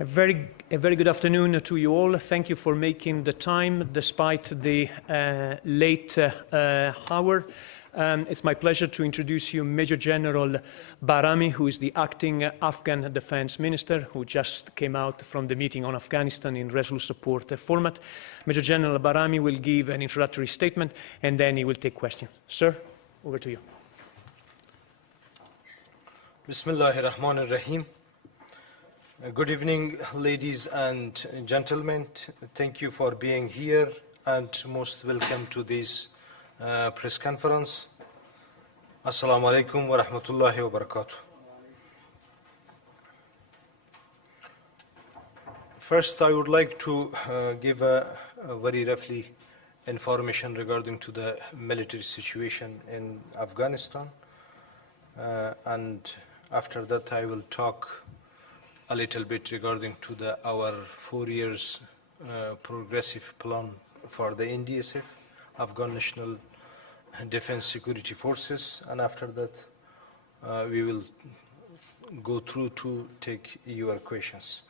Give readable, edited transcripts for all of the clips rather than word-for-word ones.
A very good afternoon to you all. Thank you for making the time despite the late hour. It's my pleasure to introduce you Major General Barami, who is the acting Afghan Defense Minister, who just came out from the meeting on Afghanistan in resolute support format. Major General Barami will give an introductory statement and then he will take questions. Sir, over to you. Bismillahirrahmanirrahim. Good evening, ladies and gentlemen. Thank you for being here and most welcome to this press conference. Assalamu alaikum wa rahmatullahi wa barakatuh. First, I would like to give a very roughly information regarding to the military situation in Afghanistan. And after that, I will talk a little bit regarding to our 4 years progressive plan for the NDSF, Afghan National Defense Security Forces, and after that we will go through to take your questions.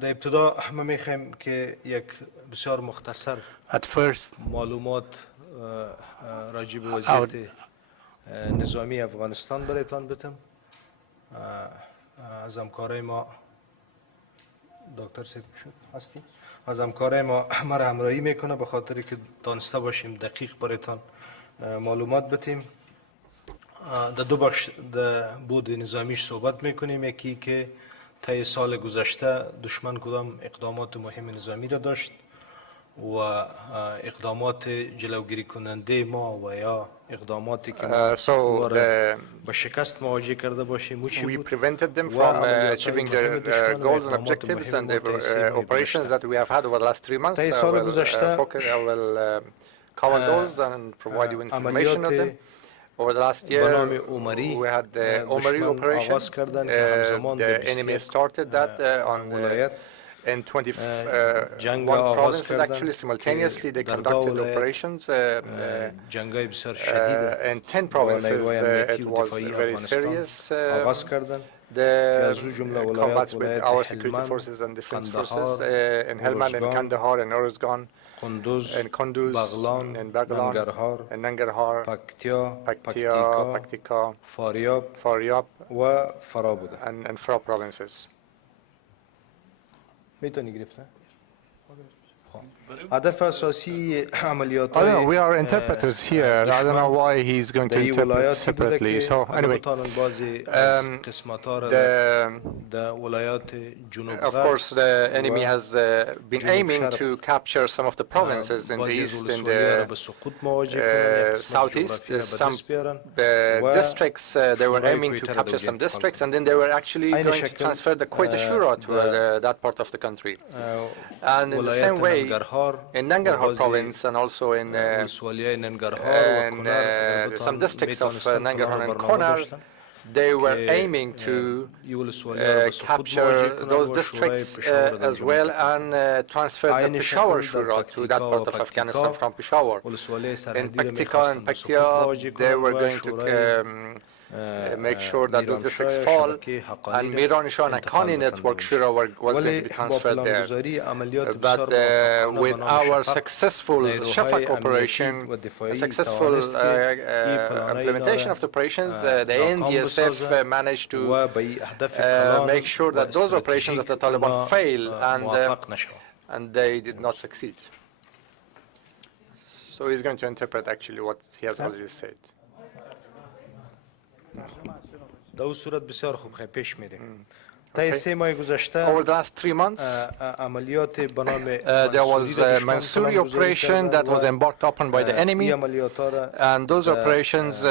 در ابتدا ما میخوایم که یک بسیار مختصر معلومات راجع به وضعیت نظامی افغانستان برایتان بدم. از همکارای ما دکتر سید شد هستی از همکارای ما را همراهی میکنه به خاطر که دانسته باشیم دقیق برایتان معلومات بدیم. در دو بخش در بود نظامیش صحبت میکنیم. یکی که طی سال گذشته دشمن کدام اقدامات مهم نظامی را داشت و اقدامات جلوگیری کننده ما و یا اقداماتی که ما با شکست مواجه کرده باشیم we prevented them from achieving their goals and objectives and the operations that we have had over the last 3 months. I will cover those and provide you information on them. Over the last year, we had the Omari operation. The enemy started that in 21 provinces, actually, simultaneously, they conducted operations. In 10 provinces, it was very serious. The combats with our security forces and defense forces in Helmand, in Kandahar, in Uruzgan, in Kunduz, in Baghlan, in Nangarhar, Paktika, Faryab, and Farab provinces. We are interpreters here. I don't know why he's going to interpret separately. So anyway, of course, the enemy has been aiming to capture some of the provinces in the east and the southeast. Some districts, they were aiming to capture some districts, and then they were actually going to transfer the Quetta Shura to that part of the country. And in the same way, in Nangarhar province and also in some districts of Nangarhar and Konar, they were aiming to capture those districts as well and transfer the Peshawar Shura to that part of Afghanistan from Peshawar. In Paktika and Paktia, they were going to make sure that those districts fall, and Miranishan and Khani network Shura was going to be transferred there. But with our successful Shafak operation, successful implementation of the operations, the NDSF managed to make sure that those operations of the Taliban fail, and they did not succeed. So he's going to interpret actually what he has already said. در صورت بسیار خوب پیش میریم. طی 3 ماه گذشته over the last 3 months عملیات به نام there was a Mansouri operation that was embarked upon by the enemy, and those operations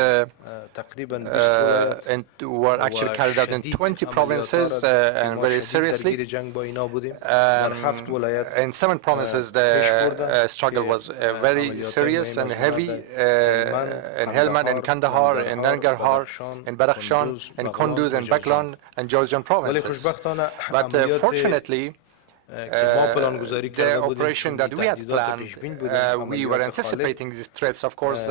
were actually carried out in 20 provinces and very seriously. In 7 provinces the struggle was very serious and heavy, in Helmand, in Kandahar, in Nangarhar, in Badakhshan, in Kunduz, and Baghlan, and Jowzjan provinces. But fortunately, the operation that we had planned. We were anticipating these threats. Of course,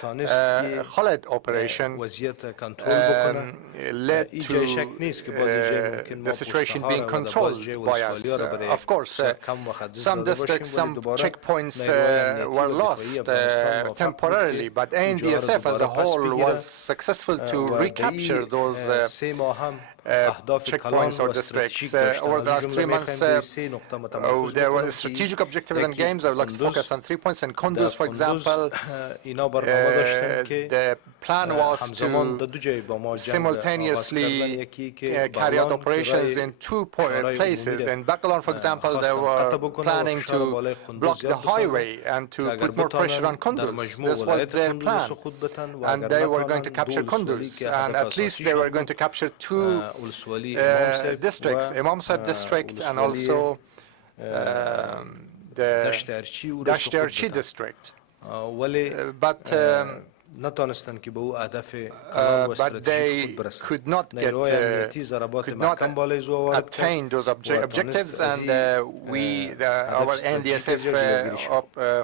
Khaled operation led to the situation being controlled by us. Of course, some districts, some checkpoints were lost temporarily, but ANDSF as a whole was successful to recapture those checkpoints or districts. Over the last 3 months, there were strategic objectives and games. I would like to focus on 3 points. In Kunduz, for example, the plan was to simultaneously carry out operations in 2 places. In Bakalon, for example, they were planning to block the highway and to put more pressure on Kunduz. This was their plan. And they were going to capture Kunduz. And at least they were going to capture 2 districts, Imamsad district and also the Dashtarchi district. But they could not attain those objectives, and our NDSF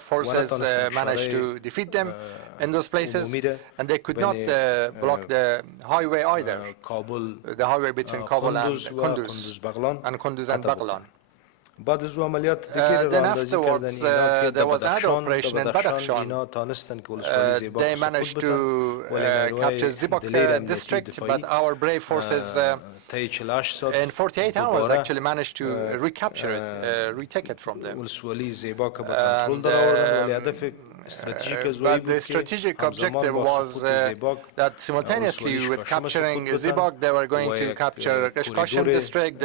forces managed to defeat them in those places, and they could not block the highway either, the highway between Kabul and Kunduz and Baghlan. Then afterwards, there was another operation in Badakhshan. They managed to capture Zibok district, but our brave forces in 48 hours actually managed to recapture it, retake it from them. But the strategic objective was that simultaneously with capturing Zibok, they were going to capture Kashkashan district.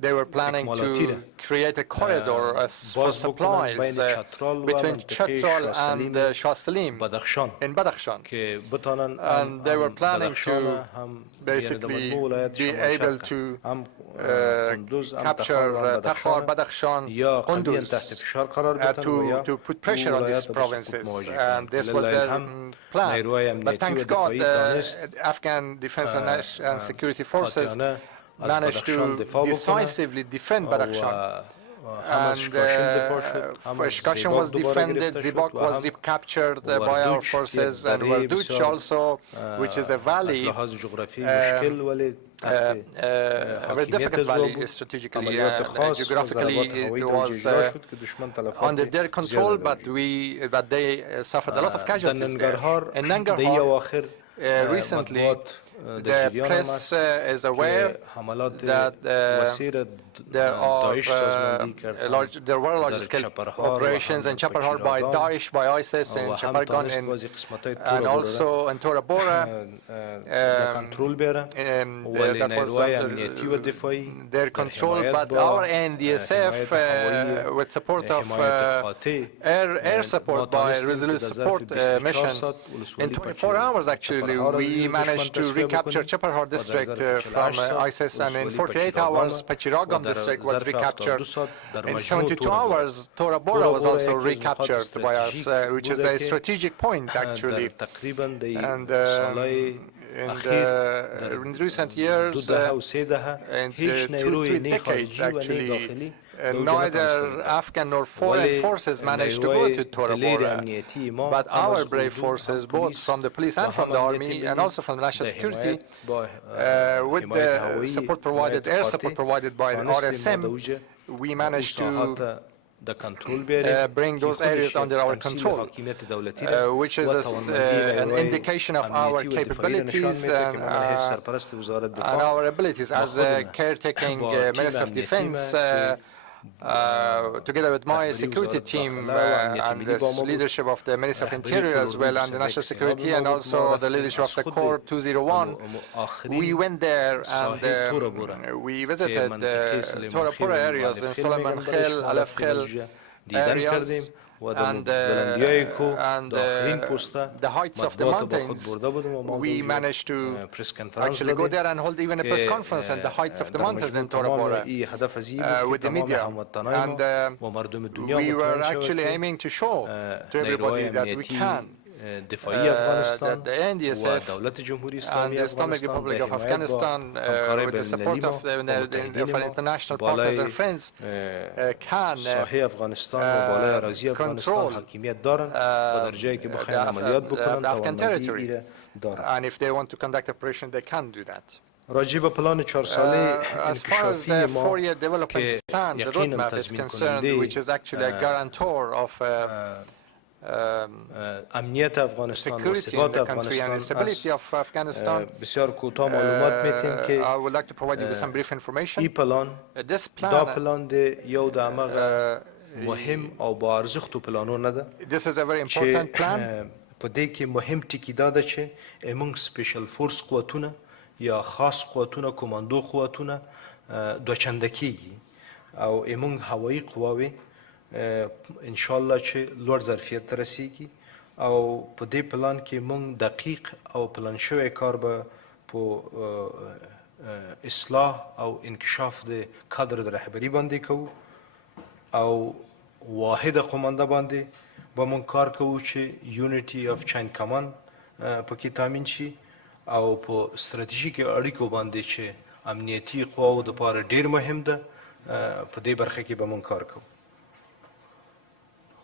They were planning to create a corridor for supplies between Chatral and Shah Salim in Badakhshan. And they were planning to basically be able to capture Takhar, Badakhshan, Kunduz, to put pressure on these provinces. And this was their plan. But thanks God, Afghan defense and security forces managed to decisively defend Badakhshan. And Kashkashan was defended, Zibok was captured by our forces, and Warduch also, which is a valley, a very difficult valley strategically, geographically it was under their control, but they suffered a lot of casualties there. In Nangarhar, recently, the press is aware that there were large-scale operations in Chaparhar by Daesh, by ISIS, in Chapargan, and also in Tora Bora. That was under their control, but our NDSF, with support of air support by Resolute Support Mission, in 24 hours actually, we managed to recapture Chaparhar district from ISIS, and in 48 hours, Pachiragam district was recaptured. In 72 hours, Tora Bora was also recaptured by us, which is a strategic point actually. And in recent years, in 2-3 decades actually, neither Afghan nor foreign forces managed to go to Tora Bora, but our brave forces, both from the police and from the army, and also from the national security, with the support provided, air support provided by the RSM, we managed to bring those areas under our control, which is an indication of our capabilities and our abilities as a caretaking Minister of Defense. Together with my security team and the leadership of the Ministry of Interior as well, and the National Security, and also the leadership of the Corps 201, we went there and we visited the Tora Bora areas in Solomon Khel, Alef Khel areas, and the heights of the mountains. We managed to actually go there and hold even a press conference in the heights of the mountains in Tora Bora with the media. And we were actually aiming to show to everybody that we can دفاعی افغانستان و دولت جمهوری اسلامی افغانستان به حمایت با همکارای بین‌المللی ما و متحدین ما بالای ساحه افغانستان و بالای اراضی افغانستان حاکمیت دارند و در جایی که بخواهند عملیات بکنند توانمندی ایره دارند. And if they want to conduct operation, they can do that. راجع به پلان 4 ساله انکشافی ما که یقیناً تضمین کننده امنیت افغانستان و ثبات افغانستان بسیار کوتاه معلومات میتیم که این پلان دا پلان ده یو د امغه مهم او با ارزښت پلانونه ده چې په دې کې مهم ټکی دا ده چې موږ سپیشل فورس قوتونه یا خاص قوتونه کماندو قوتونه دوچنده کیږي او موږ هوایي قواوې ان شاء الله چې لوړ ظرفیت ته رسیږي او په دې پلان کې موږ دقیق او پلان شوی کار به په اصلاح او انکشاف د کادر د رهبری باندې کوو او واحد قومنده باندې به موږ کار کوو چې یونیټي اف چاین کماند پکې تامین شي او په ستراتیژیکي اړیکو باندې چې امنیتي قواو دپاره ډیر مهم ده په دې برخه کې به موږ کار کوو.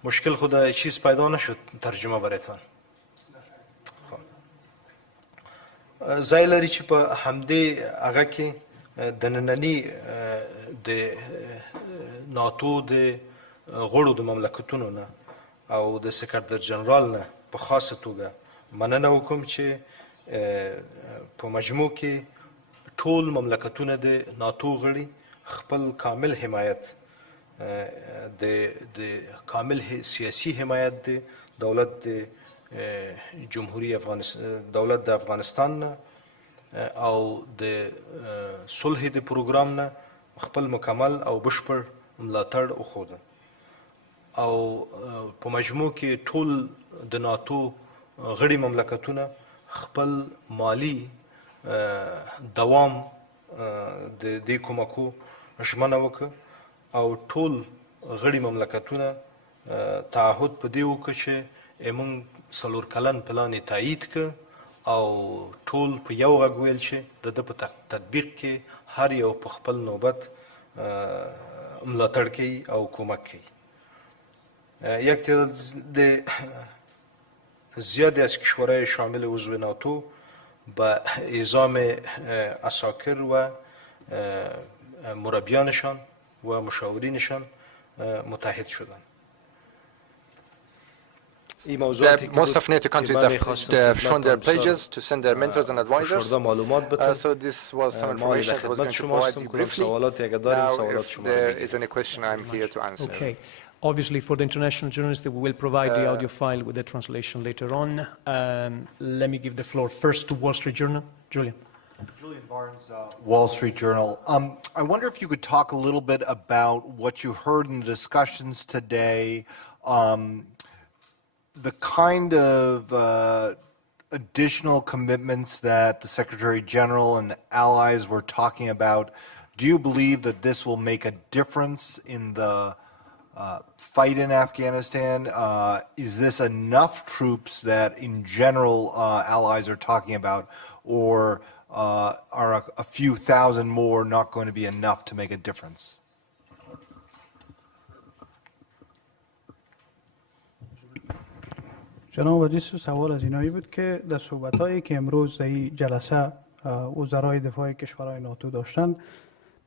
مشکل خو دا چیز پیدا نشد ترجمه برایتان ځای لري چې په همدې هغه کې د ننني د ناتو د غړو د مملکتونو نه او د سکرتر جنرال نه په خاصه توګه مننه وکړم چې په مجموع کې ټول مملکتونه د ناتو غړي خپل کامل حمایت د کامل سیاسي حمایت د دولت د جمهوری افغانستان دولت د افغانستان نه او د صلح د پروګرام نه خپل مکمل او بشپړ ملاتړ وښوده او په مجموع کې ټول د ناتو غړي مملکتونه خپل مالی دوام د دې کومکو ژمنه وکړه او ټول غړي مملکتونه تعهد په دې وکړه چې موږ 4 کلن پلان تایید کړ او ټول په یو غږ ویل چې د ده په تطبیق کې هر یو په خپل نوبت ملاتړ کوي او کومک کوي. یک تعداد زیادی از کشورهای شامل عضو ناتو به اعزام عساکر و مربیانشان و مشاورینشان متحد شدند. Most of NATO countries have shown their pledges to send their mentors and advisors. So this was some information that was going to provide you briefly. Now, if there is any question, I'm here to answer. Okay. Obviously, for the international journalists, we will provide the audio file with the translation later on. Let me give the floor first to Wall Street Journal. Julian. Julian Barnes, Wall Street Journal. I wonder if you could talk a little bit about what you heard in the discussions today, the kind of additional commitments that the Secretary General and allies were talking about. Do you believe that this will make a difference in the fight in Afghanistan? Is this enough troops that in general allies are talking about, or are a few thousand more not going to be enough to make a difference? جناب عزیز، سوال از اینایی بود که در صحبت‌هایی که امروز در این جلسه وزرای دفاع کشورهای ناتو داشتن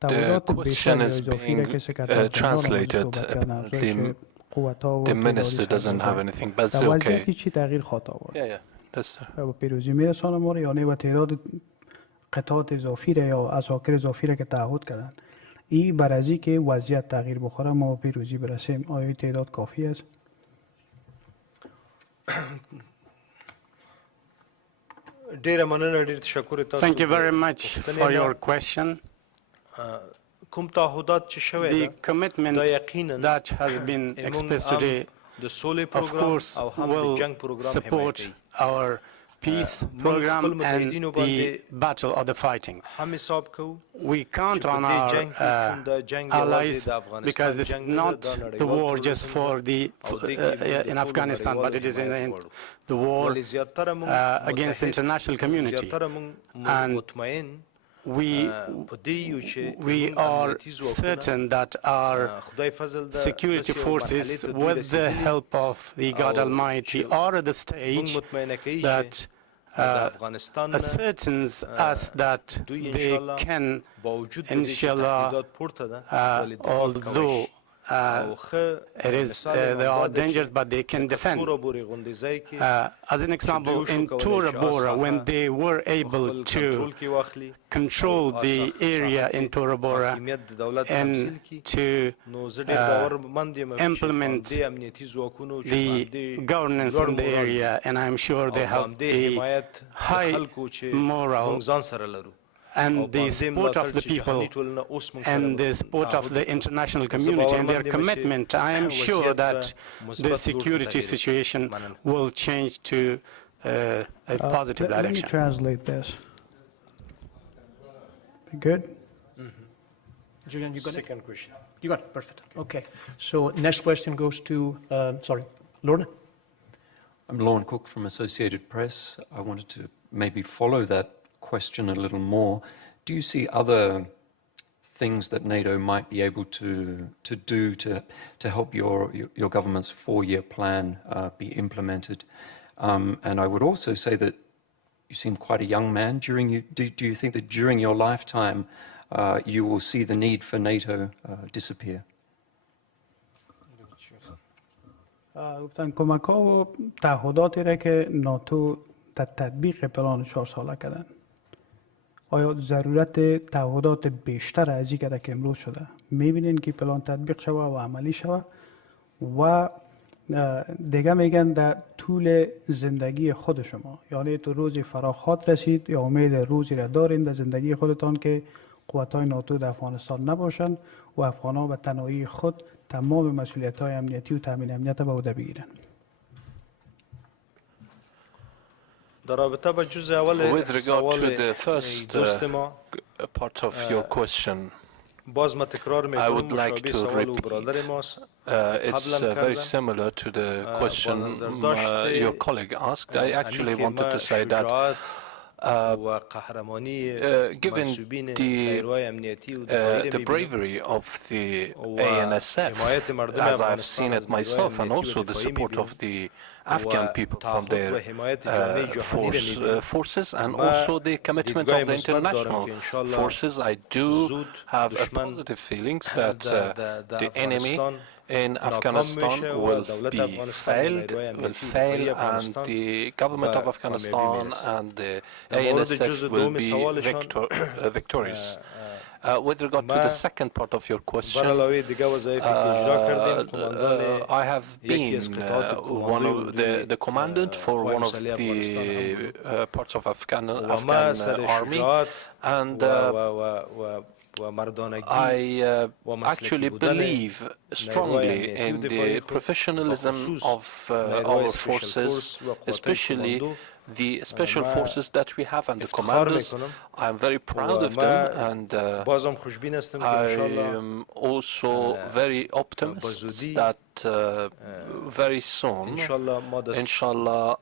The question is being translated. The minister doesn't have anything, but it's okay. Yeah, that's there. به پیروزی میرسانه ما رو، یعنی و تعداد قطعات اضافی یا عساکر اضافی که تعهد کردن، این بر از این که وضعیت تغییر بخوره ما به پیروزی برسیم، آیا تعداد کافی است؟ Thank you very much for your question. The commitment that has been expressed today, of course, will support our peace program and the battle or the fighting. We count on our allies because this is not the war just for the in Afghanistan, but it is in the war against the international community. And we are certain that our security forces, with the help of the God Almighty, are at the stage that ascertains us that they can, inshallah, although there are dangers, but they can defend. As an example, in Tora Bora, when they were able to control the area in Tora Bora and to implement the governance in the area, and I'm sure they have a high morale and the support of the people and the support of the international community and their commitment, I am sure that the security situation will change to a positive direction. Let me translate this. Good? Julian, you got it? Second question. You got it, perfect. Okay, so next question goes to, Lorna. I'm Lorne Cook from Associated Press. I wanted to maybe follow that question a little more. Do you see other things that NATO might be able to do to help your government's 4-year plan be implemented? And I would also say that you seem quite a young man. Do you think that during your lifetime you will see the need for NATO disappear? گفتن کمک‌ها و تعهداتی را که ناتو در تطبیق پلان 4 ساله کردن، آیا ضرورت تعهدات بیشتر از این که امروز شده می‌بینین که پلان تطبیق شوه و عملی شوه؟ و دیگه میگن در طول زندگی خود شما، یعنی تو روزی فراخات رسید یا امید روزی را دارین در زندگی خودتان که قوت‌های ناتو در افغانستان نباشن و افغان‌ها به تنهایی خود تمام مسئولیت‌های امنیتی و تامین امنیت به عهده بگیرن؟ With regard to the first part of your question, I would like to repeat. It's very similar to the question your colleague asked. I actually wanted to say that given the bravery of the ANSF, as I've seen it myself, and also the support of the Afghan people from their forces, and also the commitment of the international forces, I do have a positive feelings that the enemy in Afghanistan will fail, and the government of Afghanistan and the ANSF will be victorious. With regard to the second part of your question, I have been one of the commandant for one of the parts of Afghan army, and I actually believe strongly in the professionalism of our forces, especially the special forces that we have and the commanders. I'm very proud of them, and I am also very optimistic that very soon, inshallah,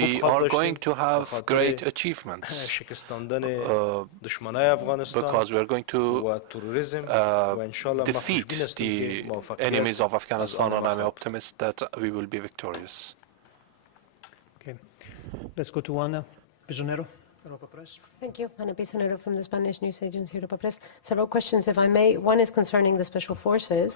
we are going to have great achievements because we are going to defeat the enemies of Afghanistan, and I'm optimistic that we will be victorious. Okay, let's go to Ana Pisonero. Europa Press. Thank you. Ana Pisonero from the Spanish news agency Europa Press. Several questions, if I may. One is concerning the special forces.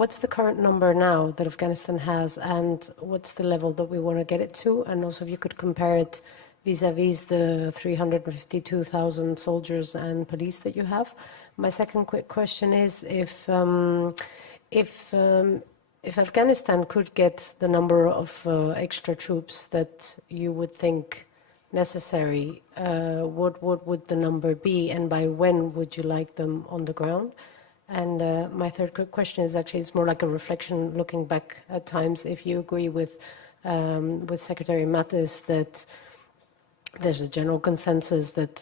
What's the current number now that Afghanistan has, and what's the level that we want to get it to? And also, if you could compare it vis-a-vis the 352,000 soldiers and police that you have. My second quick question is if Afghanistan could get the number of extra troops that you would think necessary, what would the number be, and by when would you like them on the ground? And my third question is actually, it's more like a reflection looking back at times. If you agree with with Secretary Mattis that there's a general consensus that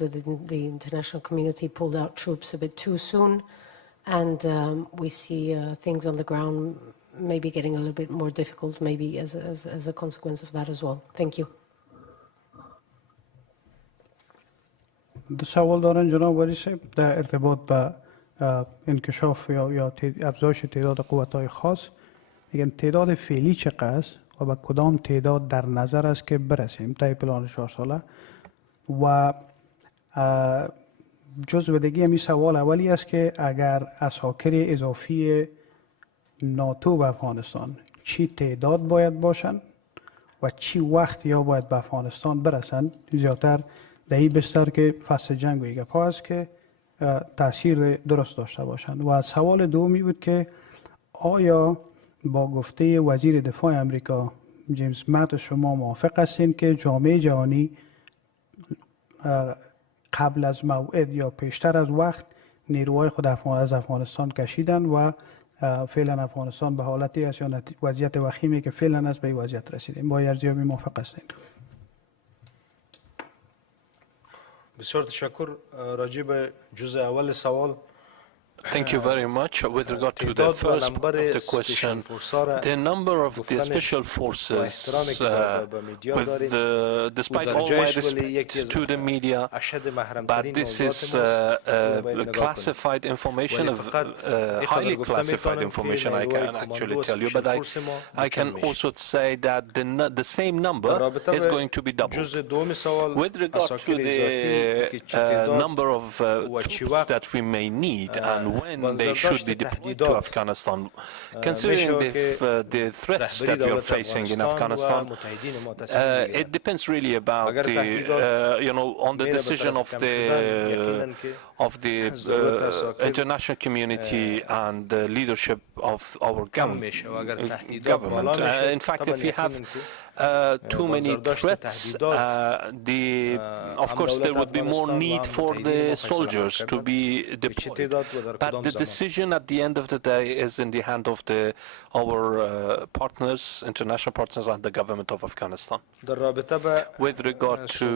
the international community pulled out troops a bit too soon, and we see things on the ground maybe getting a little bit more difficult, maybe as a consequence of that as well. Thank you. دو سوال دارن جناب ولی صاحب در ارتباط با انکشاف یا افزایش تعداد قوت‌های خاص. میگن تعداد فعلی چقدر است و به کدام تعداد در نظر است که برسیم طی پلان 4 ساله. و جزو دیگه همین سوال اولی است که اگر عساکر اضافی ناتو به افغانستان چی تعداد باید باشن و چی وقت یا باید به افغانستان برسن، زیادتر در این بستر که فصل جنگ و ایگه پا است که تأثیر درست داشته باشند. و سوال دومی بود که آیا با گفته وزیر دفاع امریکا جیمز ماتیس شما موافق هستین که جامعه جهانی قبل از موعد یا پیشتر از وقت نیروهای خود از افغانستان کشیدن و فعلا افغانستان به حالتی است یا وضعیت وخیمی که فعلا است به این وضعیت رسیدیم؟ با ارزیابی موافق هستین؟ بسیار تشکر. راجع به جزء اول سوال Thank you very much. With regard to the first part of the question, the number of the special forces, despite all my respect to the media, but this is classified information, highly classified information, I can actually tell you, but I can also say that the same number is going to be doubled. With regard to the number of troops that we may need and when they should be deployed to Afghanistan, considering the threats that we are facing in Afghanistan, it depends really about on the decision of the international community and the leadership of our government. In fact, if you have too many threats, of course there would be more need for the soldiers to be deployed. But the decision at the end of the day is in the hand of our partners, international partners, and the government of Afghanistan. With regard to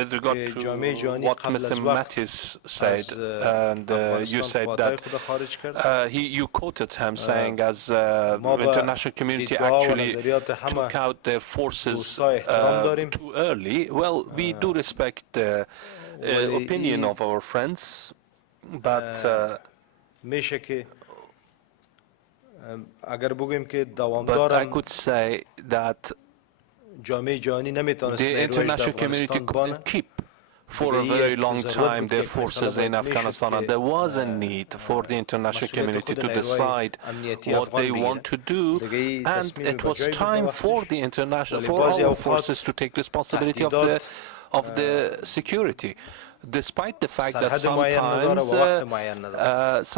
with regard to what Mr. Mattis said, and you said that you quoted him saying as international community actually took out their forces too early. Well, we do respect the opinion of our friends, but I could say that the international community couldn't keep for a very long time their forces in Afghanistan, and there was a need for the international community to decide what they want to do, and it was time for our forces to take responsibility of the security. Despite the fact that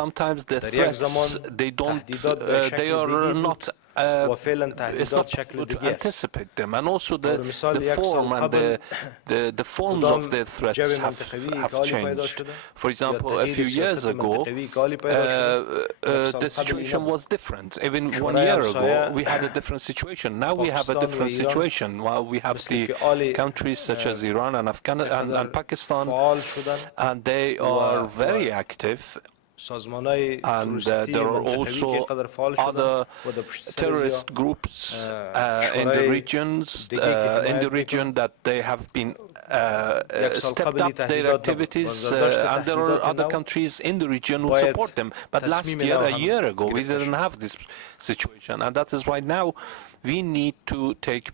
sometimes the threats they are not it's not possible to anticipate them, and also the form and the forms of the threats have changed. For example, a few years ago, the situation was different. Even 1 year ago, we had a different situation. Now we have a different situation. While we have the countries such as Iran and Afghanistan and Pakistan, and they are very active. And there are also other terrorist groups in the region that they have been stepped up their activities, and there are other countries in the region who support them. But a year ago, we didn't have this situation, and that is why now we need to take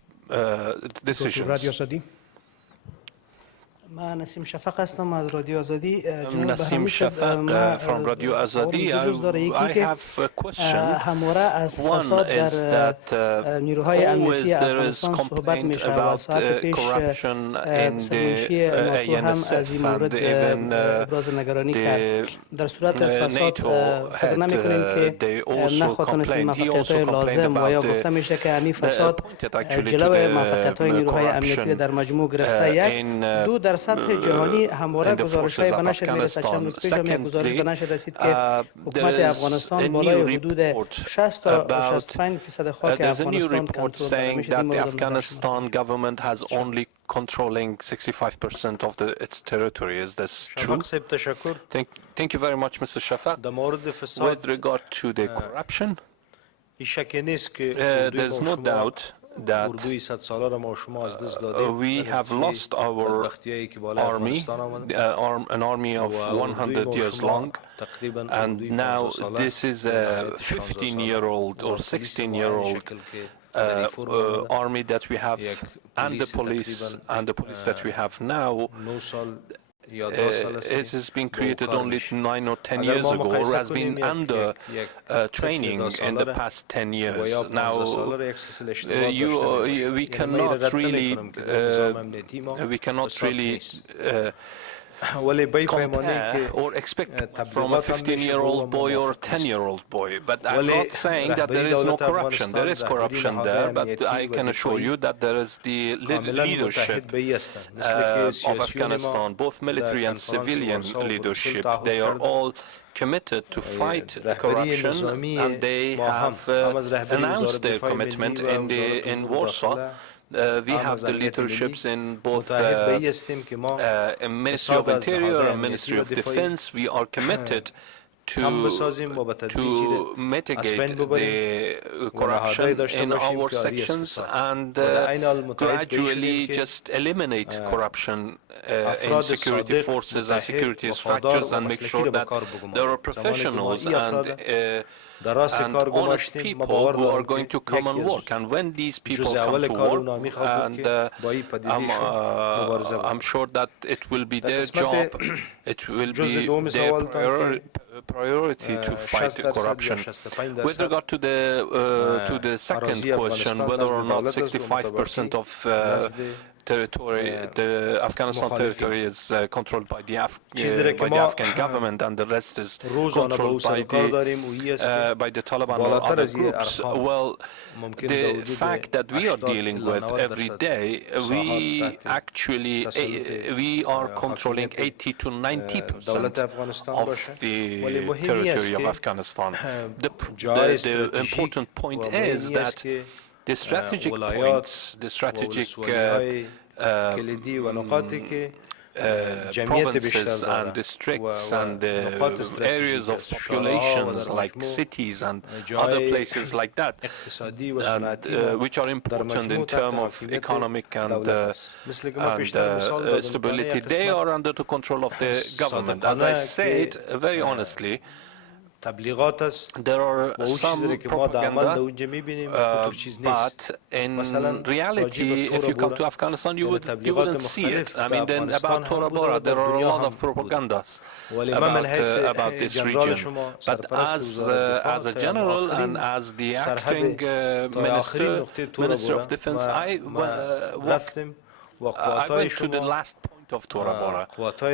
decisions. من نسیم شفق هستم از رادیو آزادی. Nasim Shafaq from Radio Azadi. I have a question. One is that always there is complaint about corruption in the ANSF, and even the NATO head, they also complained. He also complained about pointed actually to the corruption in در سطح جهانی همواره گزارش‌های به نشر می‌رسد. چند روز پیش هم یک گزارش به نشر رسید که حکومت افغانستان بالای حدود 60 تا 65% خاک افغانستان کنترل میشه. The Afghanistan government has only controlling 65% of its territory. Is this true? Thank you very much, Mr. Shafaq. With regard to the corruption, there's no doubt that we have lost our army, an army of 100 years long, and now this is a 15-year-old or 16-year-old army that we have, and the police that we have now. It has been created only 9 or 10 years ago, or has been under training in the past 10 years. Now, we cannot really compare or expect from a 15-year-old boy or a 10-year-old boy. But I'm not saying that there is no corruption. There is corruption there, but I can assure you that there is the leadership of Afghanistan, both military and civilian leadership. They are all committed to fight corruption, and they have announced their commitment in Warsaw. We have the leaderships in both Ministry of Interior and Ministry of Defense. We are committed to mitigate the corruption in our sections and gradually just eliminate corruption in security forces and security structures, and make sure that there are professionals and honest people who are going to come and work. And when these people come to work, and I'm sure that it will be their job, it will be their priority to fight the corruption. With regard to the second question, whether or not 65% of territory, the Afghanistan territory is controlled by the Afghan government, and the rest is controlled by the Taliban or other groups. Well, the fact that we are dealing with every day, we are controlling 80 to 90% of the territory of Afghanistan. The important point is that the strategic points, the strategic provinces and districts and areas of populations like cities and other places like that, which are important in terms of economic and stability, they are under the control of the government. As I said, very honestly, there are some propaganda, but in reality, if you come to Afghanistan, you wouldn't see it. I mean, then about Tora Bora, there are a lot of propagandas about this region. But as a general and as the acting Minister of Defense, I went to the last point of Tora Bora.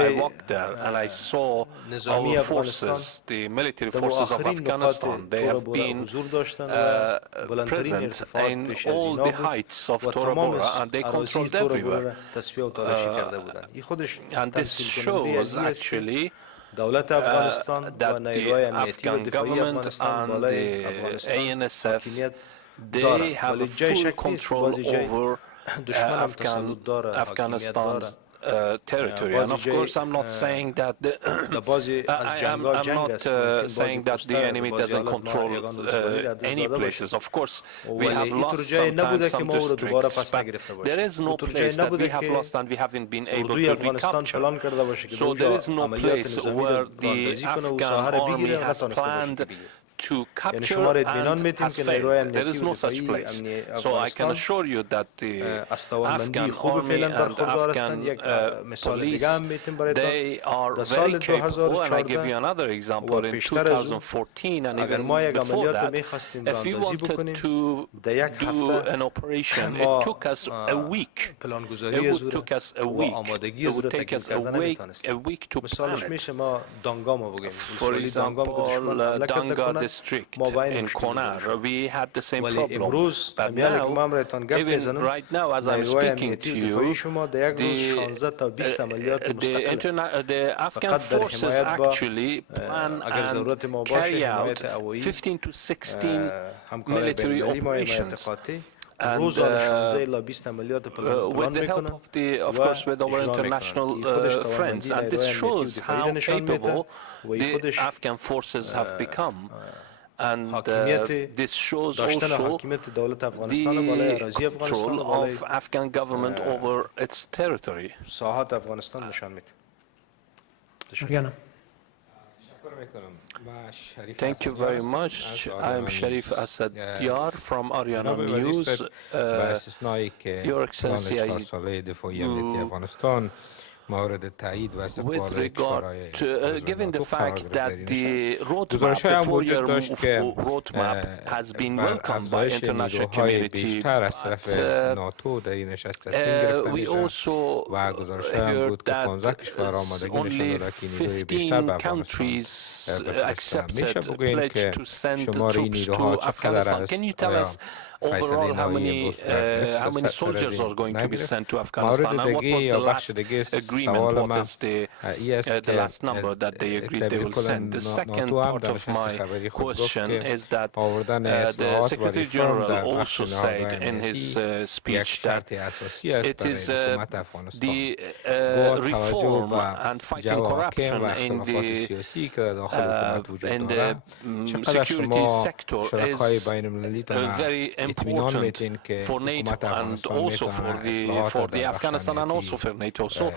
I walked there and I saw our forces, the military forces of Afghanistan. They have been present in all the heights of Tora Bora, and they controlled everywhere. And this shows actually that the Afghan government and the ANSF, they have a full control over Afghanistan's territory. And of course, I'm not saying that saying that the enemy doesn't control any places. Of course, we have lost sometimes some districts, but there is no place that we have lost and we haven't been able to recapture. So there is no place where the Afghan army has planned to capture and has failed. There is no such place. So I can assure you that the Afghan army and Afghan police, they are very capable. And I give you another example. In 2014 and even before that, if we wanted to do an operation, it took us a week. It would take us a week. It would take us a week to plan it. For example, Danga, district in Konar, we had the same problem. But now, even right now, as I'm speaking to you, the Afghan forces actually plan and carry out 15 to 16 military operations. And with the help of course, with our international friends. And this shows how capable the Afghan forces have become. And this shows also the control of Afghan government over its territory. Ariana. Thank you very much. I am Sharif Asad Diyar from Ariana News. Your Excellency, with regard to given the fact that the roadmap, the four-year roadmap has been welcomed by international community, we also heard that only 15 countries accepted pledge to send troops to Afghanistan. Can you tell us overall how many soldiers are going to be sent to Afghanistan, and what was the last agreement? What is the last number that they agreed they will send? The second part of my question is that the Secretary General also said in his speech that it is the reform and fighting corruption in the security sector is very important for NATO and also for the Afghanistan and also for NATO. So,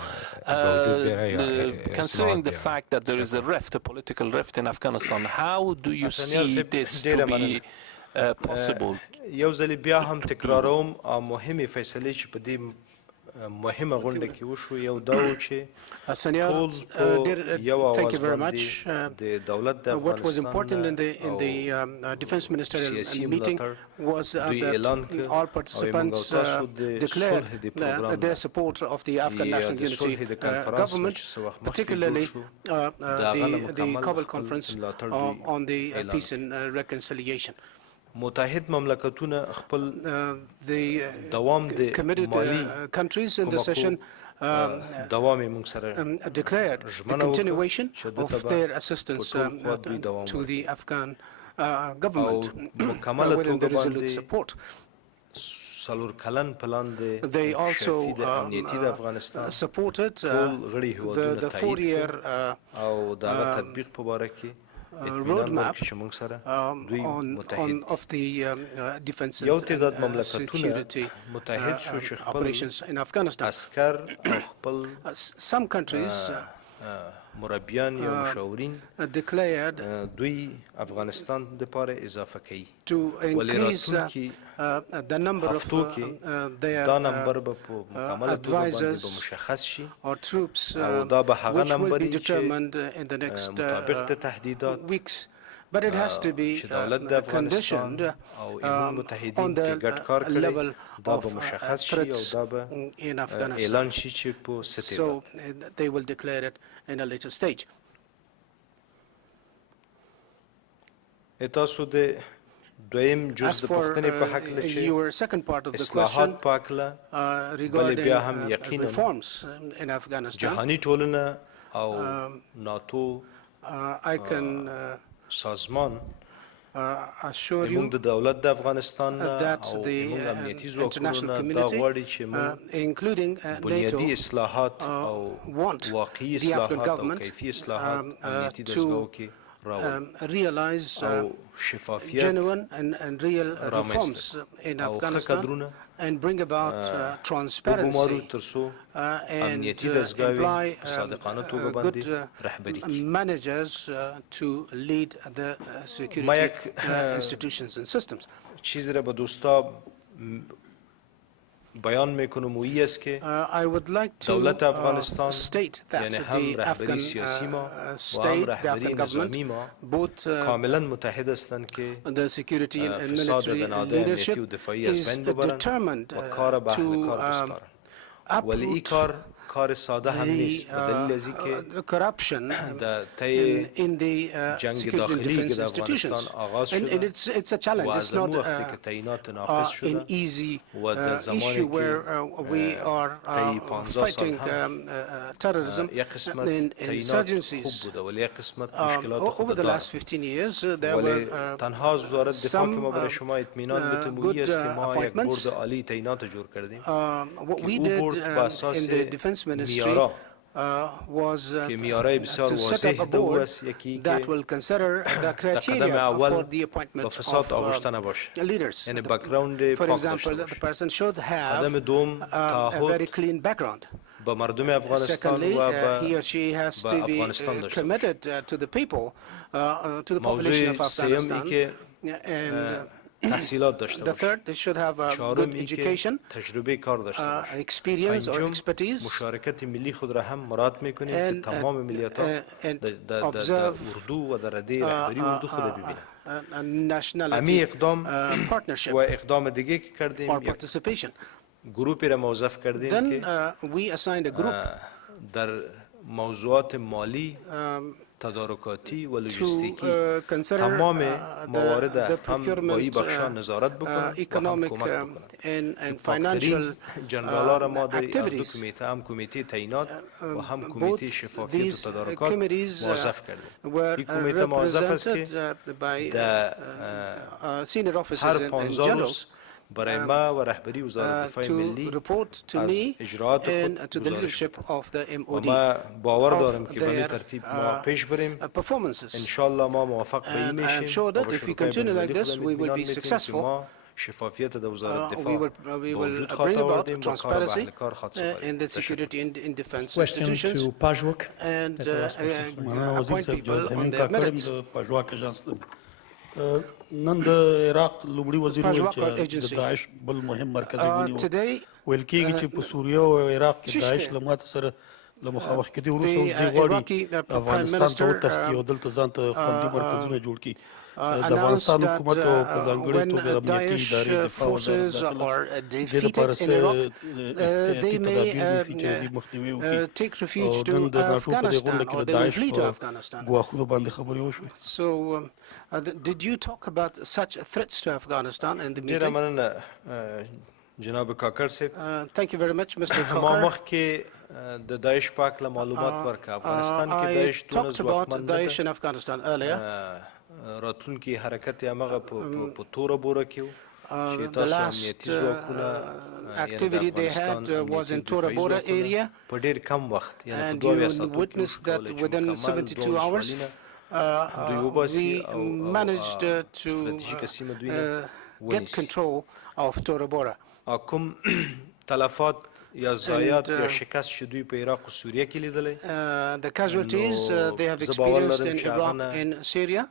considering the fact that there is a rift, a political rift in Afghanistan, how do you see this to be possible? مهمه غونډه کې وشو یو دا و چې thank you very much. What was important in the defense ministerial meeting was that all participants declared their support of the Afghan National Unity government, particularly the Kabul conference on the peace and reconciliation. متحد مملکتونه خپل the committed countries in the session declared the continuation of their assistance to the Afghan government within the resolute support. They also supported the 4-year roadmap of the defense and security operations in Afghanistan. Some countries declared to increase the number of their advisors or troops, which will be determined in the next weeks. But it has to be conditioned on the level of threats in Afghanistan. So they will declare it in a later stage. As for your second part of the question regarding reforms in Afghanistan, I can assure you that the international community, including NATO, want the Afghan government to realize genuine and real reforms in Afghanistan and bring about transparency and imply good managers to lead the security institutions and systems. I would like to state that the Afghan state, the Afghan government, both the security and military leadership is determined to uproot کار ساده هم نیست به دلیل از اینکه corruption in the security and defense institutions. And it's a challenge. It's not an easy issue where we are fighting terrorism and insurgencies. Over the last 15 years, there were some good appointments. What we did in the defense ministry was to set up a board that will consider the criteria for the appointment of leaders. For example, the person should have a very clean background. Secondly, he or she has to be committed to the people, to the population of Afghanistan. And the third, they should have a good education, experience or expertise, and observe a nationality partnership or participation. Then we assigned a group تدارکاتی و لوجستیکی تمام موارد هم با این بخشا نظارت بکنن و هم کمک بکنن. فاکترین جنرال‌ها را ما در دو کمیته هم کمیته تعیینات و هم کمیته شفافیت و تدارکات موظف کردیم. این کمیته موظف است که در هر 15 روز برای ما و رهبری وزارت دفاع ملی از اجرات خود گزارش و ما باور دارم که به این ترتیب ما پیش بریم انشالله ما موفق به این میشیم و به شکوفای که ما شفافیت در وزارت دفاع به وجود خواهد آوردیم و کار به اهل کار خواهد سپارید. Question to Pajwak. And appoint people on their merits. نن د عراق لومړي وزیر چې د داعش بل مهم مرکزي ونیو ویل کېږي چې په سوریه او عراق کې داعش له ماته سره له مخامخ کېدو وروسته اوس دوی غواړي افغانستان ته وتښتي او دلته ځان ته خوندي مرکزونه جوړ کړي. د افغانستان حکومت او په ځانګړې توګه د امنیتي ادارې دفاع وزارت دې لپاره څه تدابیر نیسي چې د دې مخنیوی وکړي او نن د ناټو په دې غونډه کې د داعش په ګواښونو باندې خبرې وشوې. So, did you talk about such threats to Afghanistan in the meeting? جناب کاکر صاحب. Thank you very much, Mr. Kakar. ما مخکې د داعش په اړه معلومات ورکړه. افغانستان کې داعش دونه ځواکمن ده. راتلونکي حرکت یې هماغه په توره بوره کې و چې تاسو امنیتي ځواکونه activity they had was in Tora Bora area, په ډېر کم وخت and you witnessed that within 72 hours we managed to get control of Tora Bora. کوم تلفات یا ضایعات یا شکست چې دوی په عراق او سوریه کې لیدلی the casualties they have experienced in Iraq and Syria.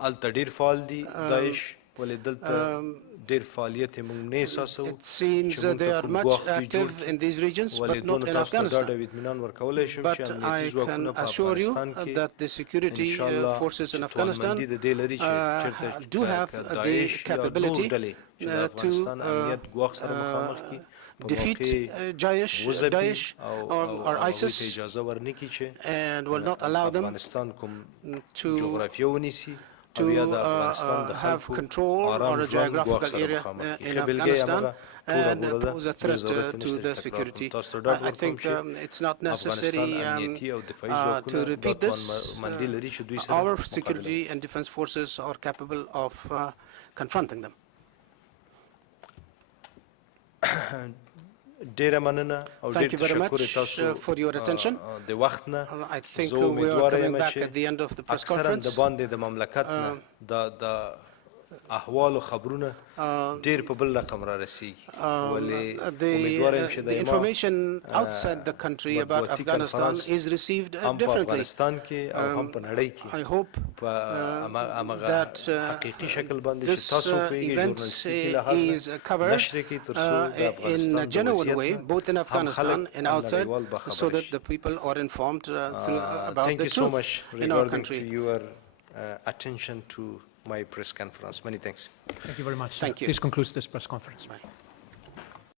هلته ډېر فعال دي داعش ولې دلته ډېر فعالیت یې موږ نه احساسوو. It seems they are much active in these regions but not in Afghanistan. But I can assure you that the security forces in Afghanistan do have the capability to defeat Daesh or ISIS and will not allow them to have control or a geographical area in Afghanistan and pose a threat to the security. I think it's not necessary to repeat this. Our security and defense forces are capable of confronting them. Thank you very much for your attention. I think we are coming back at the end of the press conference. احوال و خبرونه ډېر په بل رقم را رسیږي ولې the information outside the country about Afghanistan is received differently. I hope that this event is covered in a genuine way, both in Afghanistan and outside, so that the people are informed about the truth in our country. Thank you so much regarding to your attention to my press conference. Many thanks. Thank you very much. Thank you. This concludes this press conference. Bye.